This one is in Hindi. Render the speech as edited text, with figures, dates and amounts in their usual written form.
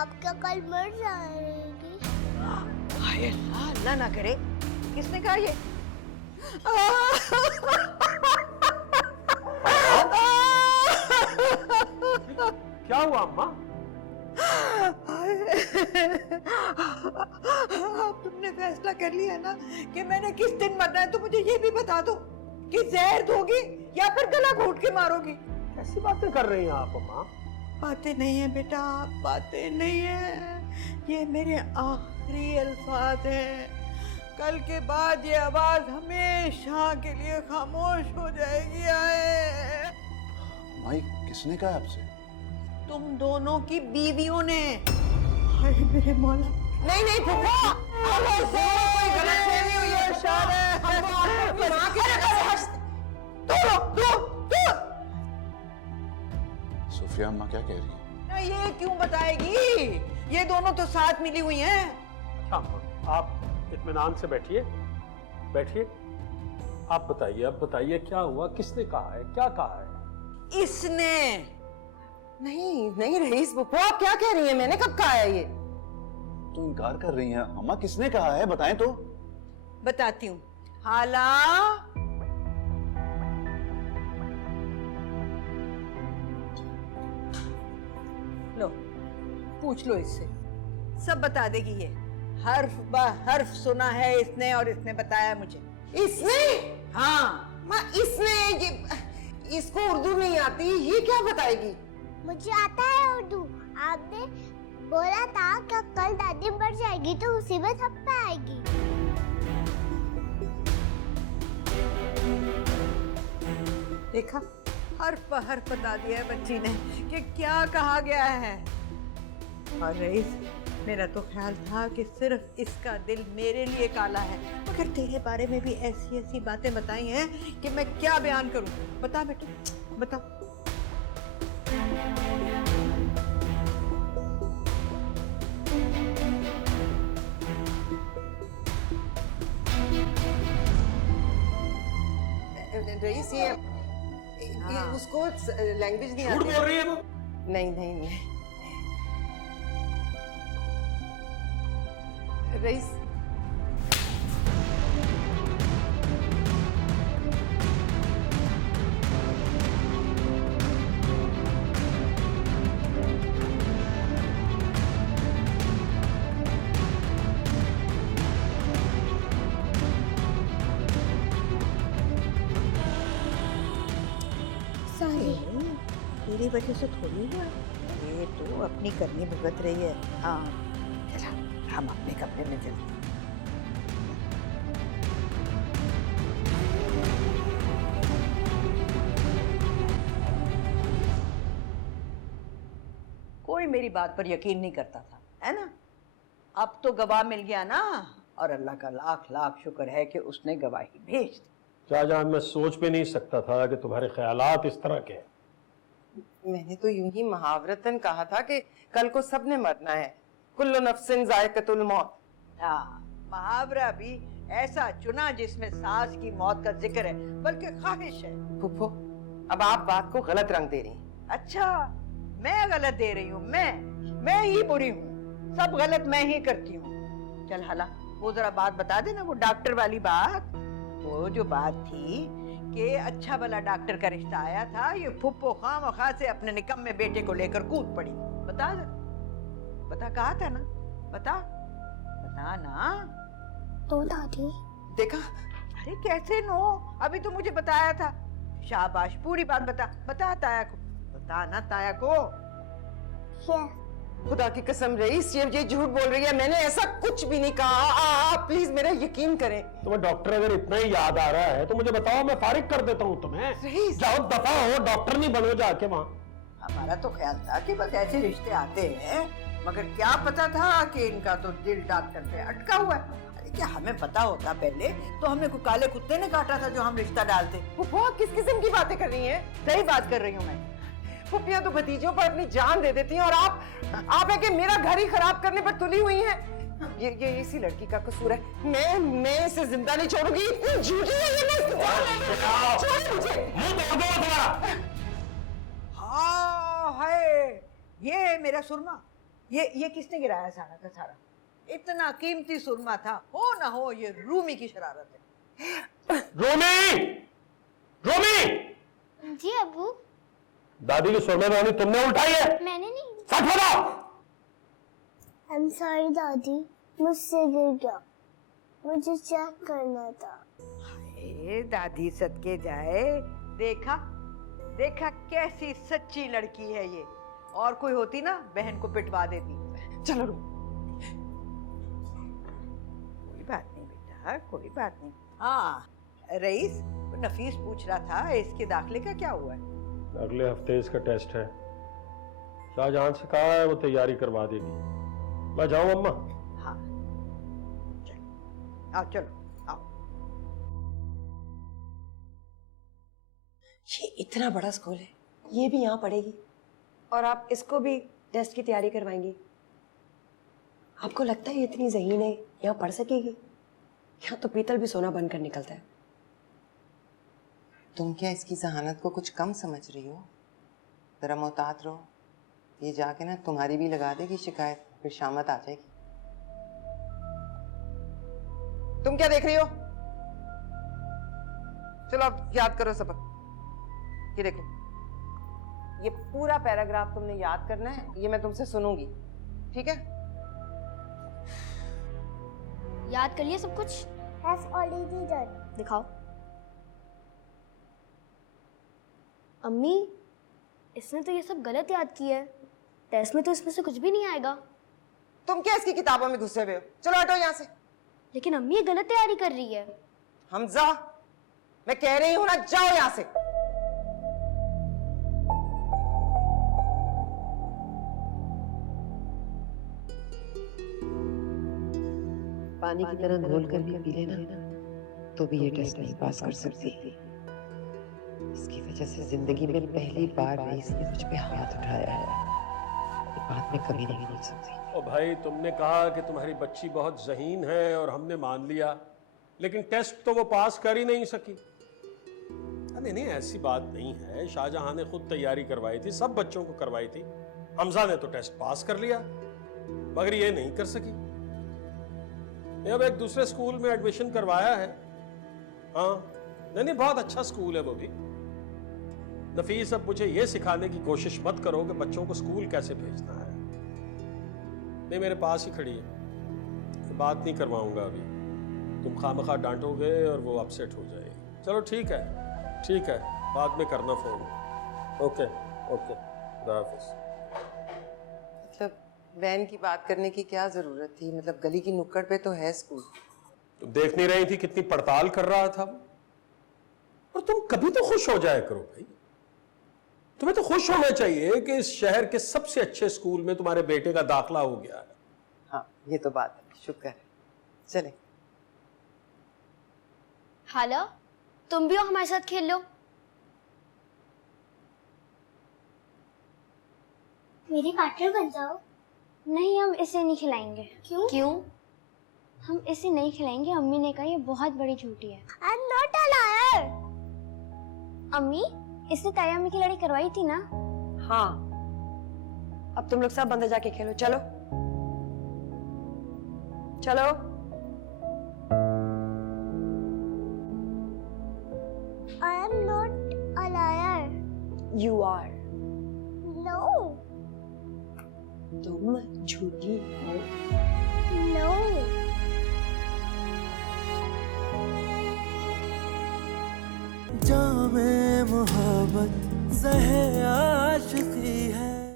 आप क्या कल मर जाएगी? हाय अल्लाह, अल्लाह ना करे। किसने कहा ये? क्या हुआ अम्मा? अब तुमने फैसला कर लिया ना कि मैंने किस दिन मरना है, तो मुझे ये भी बता दो कि जहर दोगी या फिर गला घोट के मारोगी। ऐसी बातें कर रही हैं आप अम्मा? बातें नहीं है बेटा, बातें नहीं है, ये मेरे आखिरी अल्फाज हैं। कल के बाद ये आवाज हमेशा के लिए खामोश हो जाएगी। आए माई, किसने कहा आपसे? तुम दोनों की बीवियों ने। हाय मेरे मौला। नहीं नहीं फूफा, कोई गलतफहमी हुई है, इशारा है। सुफिया अम्मा क्या कह रही है? ना ये क्यों बताएगी? ये दोनों तो साथ मिली हुई हैं। अच्छा अम्मा, आप इत्मीनान से बैठिए, बैठिए। आप बताइए, अब बताइए क्या हुआ, किसने कहा है, क्या कहा है? इसने। नहीं नहीं रईस बुप्पो, आप क्या कह रही हैं? मैंने कब कहा है ये? तो इनकार कर रही हैं अम्मा, किसने कहा है बताएं तो। बताती हूँ। हाला, लो पूछ लो इससे, सब बता देगी ये। हर्फ ब हर्फ सुना है इसने और इसने बताया मुझे। इसने? हाँ। माँ इसने ये, इसको उर्दू नहीं आती, ये क्या बताएगी? मुझे आता है उर्दू। आपने बोला था कि कल दादी मर जाएगी तो मुसीबत हम पे आएगी। देखा, हर्फ ब हर्फ बता दिया है बच्ची ने कि क्या कहा गया है। और रईस, मेरा तो ख्याल था कि सिर्फ इसका दिल मेरे लिए काला है, मगर तेरे बारे में भी ऐसी ऐसी बातें बताई हैं कि मैं क्या बयान करूं। बता बेटा, बता। रईस ये उसको लैंग्वेज नहीं झूठ आती। बोल रही है वो? नहीं नहीं नहीं रईस, तेरी वजह से थोड़ी हुआ, ये तो अपनी करनी भुगत रही है। हाँ चला, हम अपने कमरे में चलते हैं। कोई मेरी बात पर यकीन नहीं करता था, है ना? अब तो गवाह मिल गया ना, और अल्लाह का लाख लाख शुक्र है कि उसने गवाही भेज दी। शाहजहां, मैं सोच भी नहीं सकता था कि तुम्हारे ख्यालात इस तरह के हैं। मैंने तो यूं ही मुहावरतन कहा था कि कल को सबने मरना है, कुल्लु नफ्सिन जायकतुल मौत। हाँ, मुहावरा भी ऐसा चुना जिसमें सास की मौत का जिक्र है, बल्कि ख्वाहिश है। फूफो, अब आप बात को गलत रंग दे रही हैं। अच्छा, मैं गलत दे रही हूँ? मैं ही बुरी हूँ, सब गलत मैं ही करती हूँ। चल हाला, वो जरा बात बता देना, वो डॉक्टर वाली बात। वो जो बात थी कि अच्छा भला डॉक्टर का रिश्ता आया था, ये फुप्पो खामखा से अपने निकम्मे बेटे को लेकर कूद पड़ी। बता दे, बता, कहा था ना, बता बता ना। तो दादी, देखा? अरे कैसे नो, अभी तो मुझे बताया था। शाबाश, पूरी बात बता, बता ताया को, बता ना ताया को। खुदा की कसम रईस, ये झूठ बोल रही है, मैंने ऐसा कुछ भी नहीं कहा। आप प्लीज मेरा यकीन करें। तुम्हें डॉक्टर अगर इतना ही याद आ रहा है तो मुझे बताओ, मैं फारिग कर देता हूँ तुम्हें। रईस, जाओ दफा हो, डॉक्टर नहीं बनो जाके वहाँ। हमारा तो ख्याल था कि बस ऐसे रिश्ते आते हैं, मगर क्या पता था कि इनका तो दिल डॉक्टर पे अटका हुआ है। अरे क्या हमें पता होता पहले तो हमें को काले कुत्ते ने काटा था जो हम रिश्ता डालते। फूफो आप किस किस्म की बातें कर रही हैं? सही बात कर रही हूँ मैं। फूफियां तो भतीजों पर अपनी जान दे देती हैं, और आप है कि मेरा घर ही खराब करने पर तुली हुई हैं। ये इसी लड़की का कसूर है। मैं इसे जिंदा नहीं छोड़ूंगी। इतनी झूठी है ये, मैं छोड़ मुझे। हाँ है, ये मेरा सुरमा, ये किसने गिराया सारा का सारा? इतना कीमती सुरमा था, हो ना हो ये रूमी की शरारत है। रोमी, रोमी, जी अबू। दादी की सुरमे रोनी तुमने उठाई है? मैंने नहीं। सच बताओ। I'm sorry दादी, मुझसे गिर गया, मुझे चेक करना था। हाय दादी सदके जाए, देखा देखा कैसी सच्ची लड़की है ये। और कोई होती ना बहन को पिटवा देती। चलो रो। कोई बात नहीं बेटा, कोई बात नहीं। हाँ रईस, नफीस पूछ रहा था इसके दाखिले का क्या हुआ है? अगले हफ्ते इसका टेस्ट है। शाहजहां से कहा है वो तैयारी करवा देगी। मैं जाऊं अम्मा? हाँ चलो आओ, चलो आओ। ये इतना बड़ा स्कूल है, ये भी यहाँ पढ़ेगी और आप इसको भी टेस्ट की तैयारी करवाएंगी? आपको लगता है ये इतनी ज़हीन है, यहाँ पढ़ सकेगी? यहाँ तो पीतल भी सोना बनकर निकलता है। तुम क्या इसकी जहानत को कुछ कम समझ रही हो? जरा मोहतात रहो, ये जाके ना तुम्हारी भी लगा देगी शिकायत, फिर शामत आ जाएगी। तुम क्या देख रही हो? चलो अब याद करो सबक। ये देखो, ये पूरा पैराग्राफ तुमने याद करना है, ये मैं तुमसे सुनूंगी, ठीक है? याद कर लिया सब कुछ? Has already done. दिखाओ। अम्मी, इसने तो ये सब गलत याद किया है। टेस्ट में तो इसमें से कुछ भी नहीं आएगा। तुम क्या इसकी किताबों में घुसे हुए हो? चलो हटो यहाँ से। लेकिन अम्मी ये गलत तैयारी कर रही है। हमजा, मैं कह रही हूं ना, जाओ यहाँ से। पानी की तरह घोल कर भी पी लेना तो भी ये टेस्ट नहीं पास कर सकती। इसकी वजह से जिंदगी में पहली बार रईस ने मुझ पे हाथ उठाया है। ये बात मैं कभी नहीं भूल सकती। ओ भाई, तुमने कहा कि तुम्हारी बच्ची बहुत ज़हीन है और हमने मान लिया, लेकिन टेस्ट तो वो पास कर ही नहीं सकी। नहीं नहीं, ऐसी बात नहीं है। शाहजहां ने खुद तैयारी करवाई थी, सब बच्चों को करवाई थी। हमजा ने तो टेस्ट पास कर लिया, मगर ये नहीं कर सकी। अब एक दूसरे स्कूल में एडमिशन करवाया है। हाँ नहीं, बहुत अच्छा स्कूल है वो भी। नफीस, अब मुझे ये सिखाने की कोशिश मत करो कि बच्चों को स्कूल कैसे भेजना है। नहीं, मेरे पास ही खड़ी है, बात नहीं करवाऊंगा अभी। तुम खामखा डांटोगे और वो अपसेट हो जाएगी। चलो ठीक है, ठीक है, बाद में करना फोन। ओके ओके, खुदा हाफिज़। मतलब वैन की बात करने की क्या जरूरत थी? मतलब गली की नुक्कड़ पे तो है स्कूल। तुम देख नहीं रही थी कितनी पड़ताल कर रहा था? और तुम कभी तो खुश हो जाया करो भाई। तुम्हें तो खुश होना चाहिए कि इस शहर के सबसे अच्छे स्कूल में तुम्हारे बेटे का दाखला हो गया है। हाँ ये तो बात है, शुक्र है। चले। हाला, तुम भी हो हमारे साथ खेल लो। मेरी पार्टनर बन जाओ। नहीं, हम इसे नहीं खिलाएंगे। क्यों? क्यों? हम इसे नहीं खिलाएंगे। अम्मी ने कहा ये बहुत बड़ी झूठी है। I'm not a liar. अम्मी, इसने ताया अम्मी की लड़ाई करवाई थी ना? हाँ, अब तुम लोग सब अंदर जाके खेलो। चलो चलो। I am not a liar. You are. No. तुम झूठी हो। No. जामे मोहब्बत ज़हे आशिक़ी है।